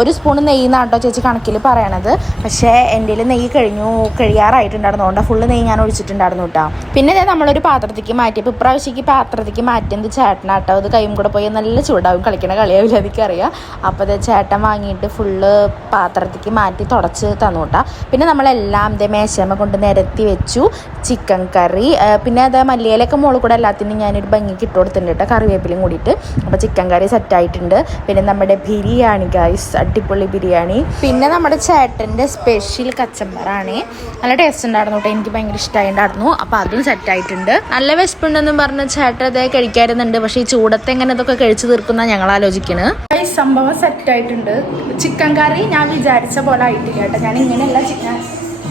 ഒരു സ്പൂൺ നെയ്യ് എന്നാട്ടോ ചേച്ചി കണക്കിൽ പറയണത്. പക്ഷേ എന്റെ നെയ്യ് കഴിഞ്ഞു കഴിയാറായിട്ടുണ്ടായിരുന്നു. അതുകൊണ്ട് ഫുള്ള് നെയ്യ് ഞാൻ ഒഴിച്ചിട്ടുണ്ടായിരുന്നു കേട്ടോ പിന്നെ ഇതേ നമ്മളൊരു പാത്രത്തേക്ക് മാറ്റിയപ്പോൾ ഇപ്രാവശ്യക്ക് പാത്രത്തേക്ക് മാറ്റിയത് ചേട്ടനാട്ടോ അത് കൈയും കൂടെ പോയി നല്ല ചൂടാവും. കളിക്കണ കളിയാവില്ല എനിക്കറിയാം. അപ്പോൾ അത് ചേട്ടൻ വാങ്ങിയിട്ട് ഫുള്ള് പാത്രത്തേക്ക് മാറ്റി തുടച്ച് തന്നു കേട്ടോ പിന്നെ നമ്മളെല്ലാം ഇതേ മേശമ കൊണ്ട് നിരത്തി വെച്ചു. ചിക്കൻ കറി പിന്നെ അത് മല്ലിയിലൊക്കെ മുകളിൽ കൂടെ എല്ലാത്തിനും ഞാനൊരു ഭംഗിക്ക് ഇട്ട് കൊടുത്തിട്ടുണ്ട് കേട്ടോ കറിവേപ്പിലയും കൂടിയിട്ട്. അപ്പോൾ ചിക്കൻ കറി സെറ്റായിട്ടുണ്ട് പിന്നെ നമ്മുടെ ബിരിയാണി ഗൈസ് അടിപൊളി ബിരിയാണി. പിന്നെ നമ്മുടെ ചേട്ടന്റെ സ്പെഷ്യൽ കച്ചമ്പറാണ്. നല്ല ടേസ്റ്റ് ഉണ്ടായിരുന്നു കേട്ടോ എനിക്ക് ഭയങ്കര ഇഷ്ടമായിട്ടുണ്ടായിരുന്നു അപ്പോൾ അതും സെറ്റായിട്ടുണ്ട് നല്ല വിശപ്പുണ്ടെന്നും പറഞ്ഞ ചേട്ടൻ അത് കഴിക്കാറുന്നുണ്ട്. പക്ഷേ ഈ ചൂടത്തെ എങ്ങനെ ഇതൊക്കെ കഴിച്ചു തീർക്കുന്ന ഞങ്ങൾ ആലോചിക്കുന്നത് സംഭവം സെറ്റ് ആയിട്ടുണ്ട്. ചിക്കൻ കറി ഞാൻ വിചാരിച്ച പോലെ ആയിട്ടില്ല കേട്ടോ ഞാൻ ഇങ്ങനെയല്ല ചിക്കൻ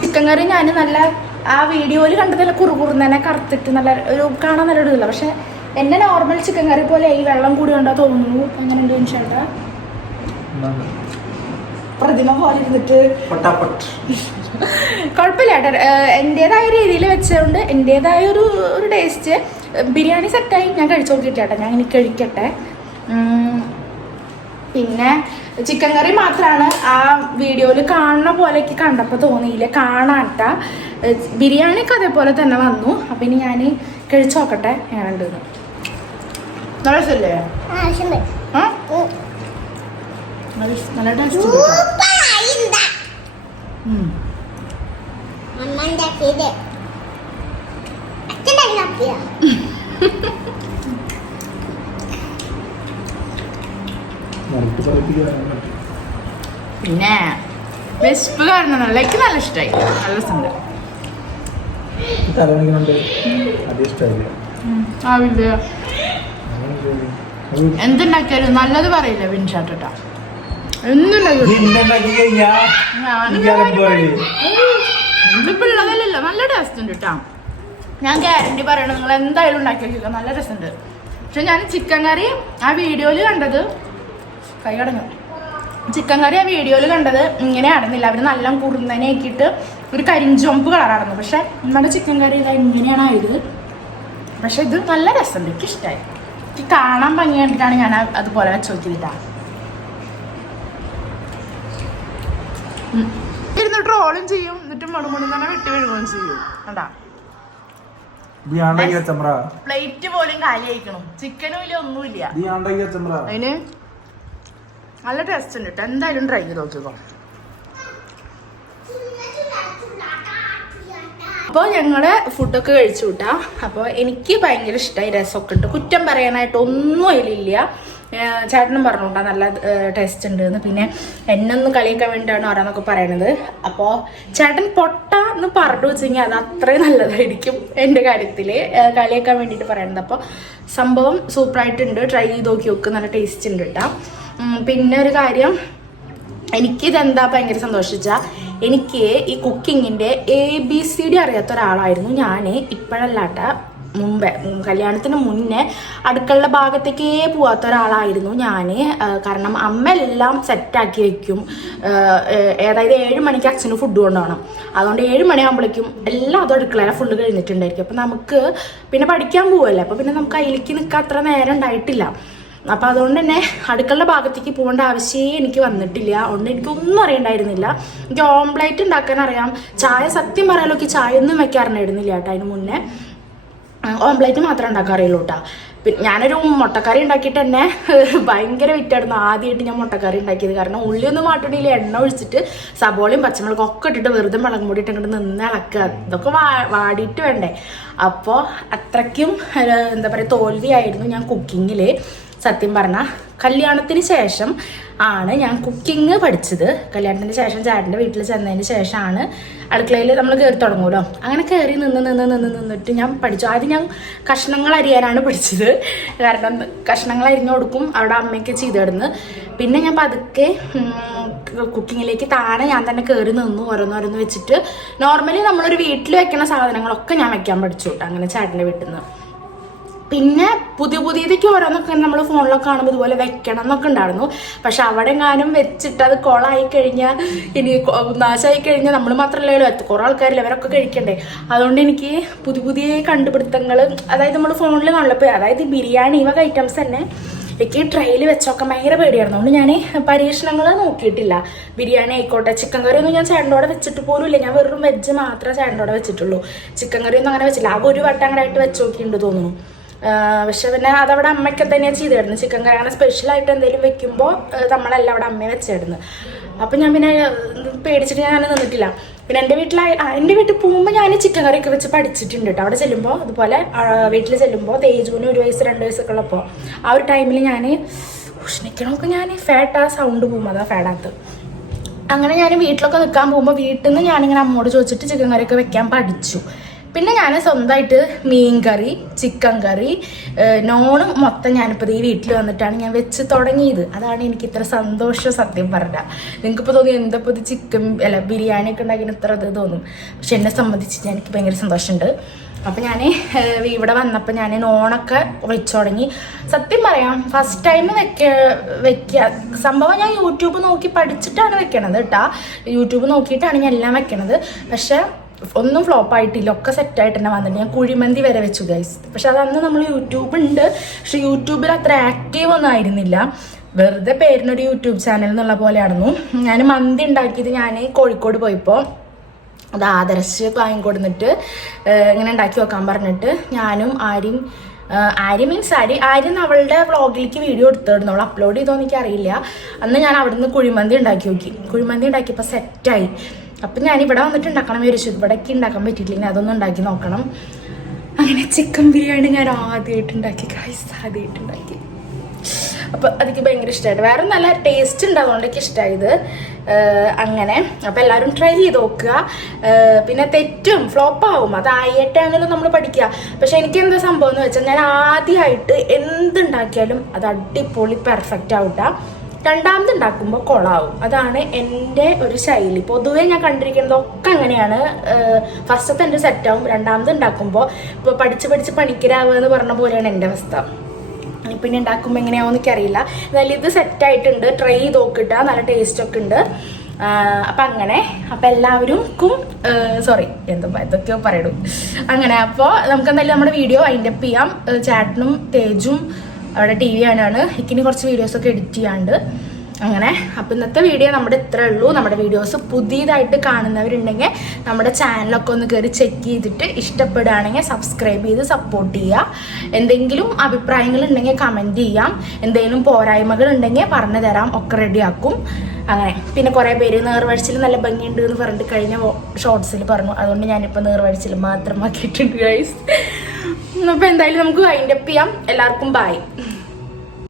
ചിക്കൻ കറി ഞാൻ നല്ല ആ വീഡിയോയിൽ കണ്ടതല്ല കുറുകുറുന്നനെ കറുത്തിട്ട് നല്ല ഒരു കാണാൻ നല്ല ഒരു ഇതില്ല പക്ഷെ എന്നെ നോർമൽ ചിക്കൻ കറി പോലെ ഈ വെള്ളം കൂടി ഉണ്ടോ തോന്നുന്നു. അങ്ങനെ ഉണ്ട് ചേട്ടാ പ്രതിമ പോലെ ഇരുന്നിട്ട്. കുഴപ്പമില്ല ഏട്ടാ എന്റേതായ രീതിയിൽ വെച്ചതുകൊണ്ട് എന്റേതായ ഒരു ഒരു ടേസ്റ്റ് ബിരിയാണി സെറ്റായി ഞാൻ കഴിച്ചു നോക്കിയിട്ട് ചേട്ടാ ഞാൻ ഇനി കഴിക്കട്ടെ. പിന്നെ ചിക്കൻ കറി മാത്രമാണ് ആ വീഡിയോയിൽ കാണുന്ന പോലെയൊക്കെ കണ്ടപ്പോൾ തോന്നിയില്ല? കാണാട്ട. ബിരിയാണിയൊക്കെ അതേപോലെ തന്നെ വന്നു. അപ്പം ഇനി ഞാൻ കഴിച്ചു നോക്കട്ടെ. ഏതാണ്ട് നല്ല രസമല്ലേ ടേസ്റ്റ് പിന്നെ വിസ്പ് കാരണം നല്ല എനിക്ക് നല്ല ഇഷ്ടമായി നല്ല രസമുണ്ട് എന്തുണ്ടാക്കിയാലും നല്ലത് പറയില്ല വിൻഷാട്ടാ എന്തുണ്ടാക്കിയാലും. ഇന്നുണ്ടാക്കി കഴിഞ്ഞാ? ഇയാളെ പോയി ഇതിപ്പോ ഉള്ളതല്ലല്ലോ. നല്ല ടേസ്റ്റ് ഉണ്ട് കേട്ടോ ഞാൻ ഗ്യാരണ്ടി പറയണം നിങ്ങൾ എന്തായാലും ഉണ്ടാക്കി വെക്കുക നല്ല രസമുണ്ട് പക്ഷെ ഞാൻ ചിക്കൻ കറി ആ വീഡിയോയിൽ കണ്ടത് കൈ അടങ്ങും ചിക്കൻ കറി ആ വീഡിയോയിൽ കണ്ടത് ഇങ്ങനെ ആടുന്നില്ല അവർ നല്ല കുറുന്നനെ ആക്കിയിട്ട് ഒരു കരിഞ്ചൊമ്പ് കളറായിരുന്നു. പക്ഷെ നമ്മുടെ ചിക്കൻ കറി ഇതാ ഇങ്ങനെയാണ് ആയത്. പക്ഷെ ഇത് നല്ല രസമുണ്ട് എനിക്ക് ഇഷ്ടമായി എനിക്ക് കാണാൻ ഭംഗി കണ്ടിട്ടാണ് ഞാൻ അതുപോലെ വെച്ച് നോക്കിയിട്ടാ ഇരുന്ന് ട്രോളും ചെയ്യും. എന്നിട്ട് മണുമണി തന്നെ വിട്ട് വീഴുകയും ചെയ്യും. കണ്ടാ? പ്ലേറ്റ് പോലും കാലിയായിക്കണം. ചിക്കനും ഇല്ല ഒന്നുമില്ല. അതിന് നല്ല ടേസ്റ്റ് ഉണ്ട് കേട്ടോ എന്തായാലും ട്രൈ ചെയ്ത് നോക്കിക്കോ. അപ്പോൾ ഞങ്ങൾ ഫുഡൊക്കെ കഴിച്ചു കൂട്ടാം അപ്പോൾ എനിക്ക് ഭയങ്കര ഇഷ്ടമായി രസമൊക്കെ ഉണ്ട്. കുറ്റം പറയാനായിട്ട് ഒന്നും അതിലില്ല. ചേട്ടനും പറഞ്ഞുകൊണ്ടാ നല്ല ടേസ്റ്റ് ഉണ്ട് എന്ന് പിന്നെ എന്നെ ഒന്ന് കളിയാക്കാൻ വേണ്ടിയിട്ടാണ് ഓരോന്നൊക്കെ പറയണത്. അപ്പോൾ ചേട്ടൻ പൊട്ട എന്ന് പറഞ്ഞു വെച്ചെങ്കിൽ അത് അത്രയും നല്ലതായിരിക്കും എന്റെ കാര്യത്തിൽ കളിയാക്കാൻ വേണ്ടിയിട്ട് പറയണത്. അപ്പോൾ സംഭവം സൂപ്പറായിട്ടുണ്ട്. ട്രൈ ചെയ്ത് നോക്കി നോക്ക്. നല്ല ടേസ്റ്റ് ഉണ്ട് കേട്ടോ. പിന്നെ ഒരു കാര്യം. എനിക്കിതെന്താ ഭയങ്കര സന്തോഷിച്ച എനിക്ക് ഈ കുക്കിങ്ങിന്റെ എ ബി സി ഡി അറിയാത്ത ഒരാളായിരുന്നു ഞാൻ ഇപ്പോഴല്ലാട്ട. മുമ്പേ കല്യാണത്തിന് മുന്നേ അടുക്കളയുടെ ഭാഗത്തേക്കേ പോവാത്ത ഒരാളായിരുന്നു ഞാൻ കാരണം അമ്മ എല്ലാം സെറ്റാക്കി വെക്കും. അതായത് ഏഴ് മണിക്ക് അച്ഛന് ഫുഡ് കൊണ്ടുപോകണം. അതുകൊണ്ട് ഏഴ് മണിയാകുമ്പോഴേക്കും എല്ലാം അതും അടുക്കളയിലെ ഫുള്ള് കഴിഞ്ഞിട്ടുണ്ടായിരിക്കും. അപ്പം നമുക്ക് പിന്നെ പഠിക്കാൻ പോവല്ലേ? അപ്പം പിന്നെ നമുക്ക് അതിലേക്ക് നിൽക്കാൻ അത്ര നേരം ഉണ്ടായിട്ടില്ല. അപ്പോൾ അതുകൊണ്ട് തന്നെ അടുക്കളയുടെ ഭാഗത്തേക്ക് പോകേണ്ട ആവശ്യമേ എനിക്ക് വന്നിട്ടില്ല. അതുകൊണ്ട് എനിക്കൊന്നും അറിയണ്ടായിരുന്നില്ല. എനിക്ക് ഓംപ്ലേറ്റ് ഉണ്ടാക്കാൻ അറിയാം. ചായ സത്യം പറയാലോ ചായ ഒന്നും വെക്കാറുണ്ടായിരുന്നില്ല കേട്ടോ അതിന് മുന്നേ. ഓംപ്ലേറ്റ് മാത്രമേ ഉണ്ടാക്കാറിയുള്ളൂ കേട്ടോ ഞാനൊരു മുട്ടക്കറി ഉണ്ടാക്കിയിട്ട് തന്നെ ഭയങ്കര വിറ്റായിരുന്നു ആദ്യമായിട്ട് ഞാൻ മുട്ടക്കറി ഉണ്ടാക്കിയത്. കാരണം ഉള്ളിയൊന്നും മാട്ടണില്ല എണ്ണ ഒഴിച്ചിട്ട് സബോളയും പച്ചമുളകും ഒക്കെ ഇട്ടിട്ട് വെറുതെ മുളക് മൂടിയിട്ട് അങ്ങോട്ട് നിന്ന് ഇളക്കുക ഇതൊക്കെ വാ വാടിയിട്ട് വേണ്ടേ. അപ്പോൾ അത്രയ്ക്കും എന്താ പറയുക തോൽവിയായിരുന്നു ഞാൻ കുക്കിങ്ങിൽ സത്യം പറഞ്ഞാൽ കല്യാണത്തിന് ശേഷം ആണ് ഞാൻ കുക്കിംഗ് പഠിച്ചത്. കല്യാണത്തിന് ശേഷം ചേട്ടന്റെ വീട്ടിൽ ചെന്നതിന് ശേഷമാണ് അടുക്കളയിൽ നമ്മൾ കയറി തുടങ്ങുമല്ലോ. അങ്ങനെ കയറി നിന്ന് നിന്ന് നിന്ന് നിന്നിട്ട് ഞാൻ പഠിച്ചു. ആദ്യം ഞാൻ കഷ്ണങ്ങൾ അരിയാനാണ് പഠിച്ചത്. കാരണം കഷ്ണങ്ങൾ അരിഞ്ഞു കൊടുക്കും അവിടെ അമ്മയ്ക്ക് ചെയ്ത് കിടന്ന്. പിന്നെ ഞാൻ പതുക്കെ കുക്കിങ്ങിലേക്ക് താനെ ഞാൻ തന്നെ കയറി നിന്നു ഓരോന്നോരോന്ന് വെച്ചിട്ട്. നോർമലി നമ്മളൊരു വീട്ടിൽ വെക്കുന്ന സാധനങ്ങളൊക്കെ ഞാൻ വെക്കാൻ പഠിച്ചു കേട്ടോ അങ്ങനെ ചേട്ടന്റെ വീട്ടിൽ നിന്ന്. പിന്നെ പുതിയ പുതിയതൊക്കെ ഓരോന്നൊക്കെ നമ്മൾ ഫോണിലൊക്കെ കാണുമ്പോൾ ഇതുപോലെ വെക്കണം എന്നൊക്കെ ഉണ്ടായിരുന്നു. പക്ഷെ അവിടെ എങ്ങാനും വെച്ചിട്ട് അത് കൊളായി കഴിഞ്ഞാൽ ഇനി നാശമായി കഴിഞ്ഞാൽ നമ്മൾ മാത്രമല്ലല്ലോ കുറെ ആൾക്കാരില്ല അവരൊക്കെ കഴിക്കണ്ടേ. അതുകൊണ്ട് എനിക്ക് പുതിയ പുതിയ കണ്ടുപിടുത്തങ്ങൾ അതായത് നമ്മൾ ഫോണിൽ കാണുള്ളപ്പോൾ അതായത് ബിരിയാണി ഇവ ഐറ്റംസ് തന്നെ എനിക്ക് ട്രെയിൽ വെച്ചൊക്കെ ഭയങ്കര പേടിയായിരുന്നു. അതുകൊണ്ട് ഞാൻ പരീക്ഷണങ്ങൾ നോക്കിയിട്ടില്ല. ബിരിയാണി ആയിക്കോട്ടെ ചിക്കൻ കറി ഒന്നും ഞാൻ ചേട്ടനോടെ വെച്ചിട്ട് പോലും ഇല്ല ഞാൻ വെറും വെജ് മാത്രമേ ചേട്ടനോടെ വെച്ചിട്ടുള്ളൂ. ചിക്കൻ കറി ഒന്നും അങ്ങനെ വെച്ചില്ല. ആ ഒരു വട്ടം അങ്ങനെ ആയിട്ട് വെച്ച് നോക്കിയിട്ടുണ്ട് തോന്നുന്നു. പക്ഷെ പിന്നെ അതവിടെ അമ്മയ്ക്ക് തന്നെയാണ് ചെയ്തിരുന്നു ചിക്കൻ കറി അങ്ങനെ സ്പെഷ്യലായിട്ട് എന്തെങ്കിലും വെക്കുമ്പോൾ നമ്മളെല്ലാം അവിടെ അമ്മയെ വെച്ചിടുന്നത് അപ്പം ഞാൻ പിന്നെ പേടിച്ചിട്ട് ഞാൻ നിന്നിട്ടില്ല. പിന്നെ എന്റെ വീട്ടിലായി എന്റെ വീട്ടിൽ പോകുമ്പോൾ ഞാൻ ചിക്കൻ കറിയൊക്കെ വെച്ച് പഠിച്ചിട്ടുണ്ട് കേട്ടോ അവിടെ ചെല്ലുമ്പോൾ അതുപോലെ വീട്ടിൽ ചെല്ലുമ്പോൾ തേജുവിന് ഒരു വയസ്സ് രണ്ട് വയസ്സൊക്കെ ഉള്ളപ്പോൾ ആ ഒരു ടൈമിൽ ഞാൻ ഉഷ്ണിക്കണമൊക്കെ ഞാൻ ഫാറ്റ് ആ സൗണ്ട് പോകും അതാ ഫാഡാത്ത് അങ്ങനെ ഞാൻ വീട്ടിലൊക്കെ നിൽക്കാൻ പോകുമ്പോൾ വീട്ടിൽ നിന്ന് ഞാനിങ്ങനെ അമ്മോട് ചോദിച്ചിട്ട് ചിക്കൻ കറിയൊക്കെ വെക്കാൻ പഠിച്ചു. പിന്നെ ഞാൻ സ്വന്തമായിട്ട് മീൻ കറി ചിക്കൻ കറി നോണും മൊത്തം ഞാനിപ്പോൾ ഈ വീട്ടിൽ വന്നിട്ടാണ് ഞാൻ വെച്ച് തുടങ്ങിയത്. അതാണ് എനിക്ക് ഇത്ര സന്തോഷം സത്യം പറഞ്ഞാൽ നിങ്ങൾക്കിപ്പോൾ തോന്നി എന്തപ്പോൾ ഇത് ചിക്കൻ അല്ല ബിരിയാണി ഒക്കെ ഉണ്ടാക്കിന് ഇത്ര ഇത് തോന്നും. പക്ഷെ എന്നെ സംബന്ധിച്ച് എനിക്ക് ഭയങ്കര സന്തോഷമുണ്ട്. അപ്പം ഞാൻ ഇവിടെ വന്നപ്പോൾ ഞാൻ നോണൊക്കെ വെച്ച് തുടങ്ങി. സത്യം പറയാം ഫസ്റ്റ് ടൈം വെക്ക വെക്കുക സംഭവം ഞാൻ യൂട്യൂബ് നോക്കി പഠിച്ചിട്ടാണ് വെക്കണത് കേട്ടാ യൂട്യൂബ് നോക്കിയിട്ടാണ് ഞാൻ എല്ലാം വെക്കണത്. പക്ഷെ ഒന്നും ഫ്ലോപ്പ് ആയിട്ടില്ല. ഒക്കെ സെറ്റായിട്ട് തന്നെ വന്നിട്ട് ഞാൻ കുഴിമന്തി വരെ വെച്ചു ഗൈസ് പക്ഷെ അതന്ന് നമ്മൾ യൂട്യൂബ് ഉണ്ട്. പക്ഷെ യൂട്യൂബിൽ അത്ര ആക്റ്റീവ് ഒന്നും ആയിരുന്നില്ല. വെറുതെ പേരിനൊരു യൂട്യൂബ് ചാനൽ എന്നുള്ള പോലെയായിരുന്നു. ഞാൻ മന്തി ഉണ്ടാക്കിയത് ഞാൻ കോഴിക്കോട് പോയപ്പോൾ അത് ആദർശ് വാങ്ങിക്കൊടുന്നിട്ട് ഇങ്ങനെ ഉണ്ടാക്കി വെക്കാൻ പറഞ്ഞിട്ട് ഞാനും ഏഹ് ആര്യ മീൻസ് ആര്യ ആര്യ അവളുടെ വ്ളോഗിലേക്ക് വീഡിയോ എടുത്തിരുന്നു. അവൾ അപ്ലോഡ് ചെയ്തോ എനിക്ക് അറിയില്ല അന്ന് ഞാൻ അവിടുന്ന് കുഴിമന്തി ഉണ്ടാക്കി നോക്കി. കുഴിമന്തി ഉണ്ടാക്കിയപ്പോൾ സെറ്റായി അപ്പം ഞാൻ ഇവിടെ വന്നിട്ട് ഉണ്ടാക്കണം വിചാരിച്ചു. ഇവിടേക്ക് ഉണ്ടാക്കാൻ പറ്റിയിട്ടില്ല. ഇനി അതൊന്നും ഉണ്ടാക്കി നോക്കണം. അങ്ങനെ ചിക്കൻ ബിരിയാണി ഞാൻ ആദ്യമായിട്ട് ഉണ്ടാക്കി. കായ്സ് ആദ്യമായിട്ട് ഉണ്ടാക്കി. അപ്പോൾ അതെനിക്ക് ഭയങ്കര ഇഷ്ടമായിട്ട് വേറെ നല്ല ടേസ്റ്റ് ഉണ്ട്. എനിക്ക് ഇഷ്ടമായത് അങ്ങനെ. അപ്പോൾ എല്ലാവരും ട്രൈ ചെയ്ത് നോക്കുക. പിന്നെ തെറ്റും ഫ്ലോപ്പ് ആവും. അതായിട്ടാണല്ലോ നമ്മൾ പഠിക്കുക. പക്ഷെ എനിക്ക് എന്താ സംഭവം എന്ന് വെച്ചാൽ ഞാൻ ആദ്യമായിട്ട് എന്തുണ്ടാക്കിയാലും അത് അടിപൊളി പെർഫെക്റ്റ് ആവട്ടെ. രണ്ടാമത് ഉണ്ടാക്കുമ്പോൾ കൊളാവും. അതാണ് എന്റെ ഒരു ശൈലി. പൊതുവേ ഞാൻ കണ്ടിരിക്കുന്നതൊക്കെ അങ്ങനെയാണ്. ഫസ്റ്റത്തെ എന്റെ സെറ്റാവും രണ്ടാമത് ഉണ്ടാക്കുമ്പോൾ ഇപ്പോൾ പഠിച്ച് പഠിച്ച് പണിക്കരാവുക എന്ന് പറഞ്ഞ പോലെയാണ് എന്റെ അവസ്ഥ. പിന്നെ ഉണ്ടാക്കുമ്പോൾ എങ്ങനെയാവും എനിക്കറിയില്ല. എന്നാലും ഇത് സെറ്റായിട്ടുണ്ട് ട്രൈ ചെയ്ത് നോക്കിട്ട നല്ല ടേസ്റ്റ് ഒക്കെ ഉണ്ട്. അപ്പം അങ്ങനെ. അപ്പം എല്ലാവർക്കും സോറി എന്തോ ഇതൊക്കെയോ പറയണു. അങ്ങനെ അപ്പോൾ നമുക്ക് എന്തായാലും നമ്മുടെ വീഡിയോ അതിന്റെ ചെയ്യാം. ചേട്ടനും തേജും അവിടെ ടി വി ആണാണ് ഇക്കിനി കുറച്ച് വീഡിയോസൊക്കെ എഡിറ്റ് ചെയ്യാണ്ട്. അങ്ങനെ. അപ്പം ഇന്നത്തെ വീഡിയോ നമ്മുടെ ഇത്രേ ഉള്ളൂ. നമ്മുടെ വീഡിയോസ് പുതിയതായിട്ട് കാണുന്നവരുണ്ടെങ്കിൽ നമ്മുടെ ചാനലൊക്കെ ഒന്ന് കയറി ചെക്ക് ചെയ്തിട്ട് ഇഷ്ടപ്പെടുകയാണെങ്കിൽ സബ്സ്ക്രൈബ് ചെയ്ത് സപ്പോർട്ട് ചെയ്യുക. എന്തെങ്കിലും അഭിപ്രായങ്ങൾ ഉണ്ടെങ്കിൽ കമന്റ് ചെയ്യാം. എന്തെങ്കിലും പോരായ്മകൾ ഉണ്ടെങ്കിൽ പറഞ്ഞു തരാം. ഒക്കെ റെഡിയാക്കും അങ്ങനെ. പിന്നെ കുറേ പേര് നേർവഴിച്ചിൽ നല്ല ഭംഗിയുണ്ട് എന്ന് പറഞ്ഞിട്ട് കഴിഞ്ഞ ഷോർട്സിൽ പറഞ്ഞു. അതുകൊണ്ട് ഞാനിപ്പോൾ നേർവഴിച്ചിൽ മാത്രമാക്കിയിട്ടുണ്ട് ഗൈസ് അപ്പോൾ എന്തായാലും നമുക്ക് വൈൻഡപ്പ് ചെയ്യാം. എല്ലാവർക്കും ബൈ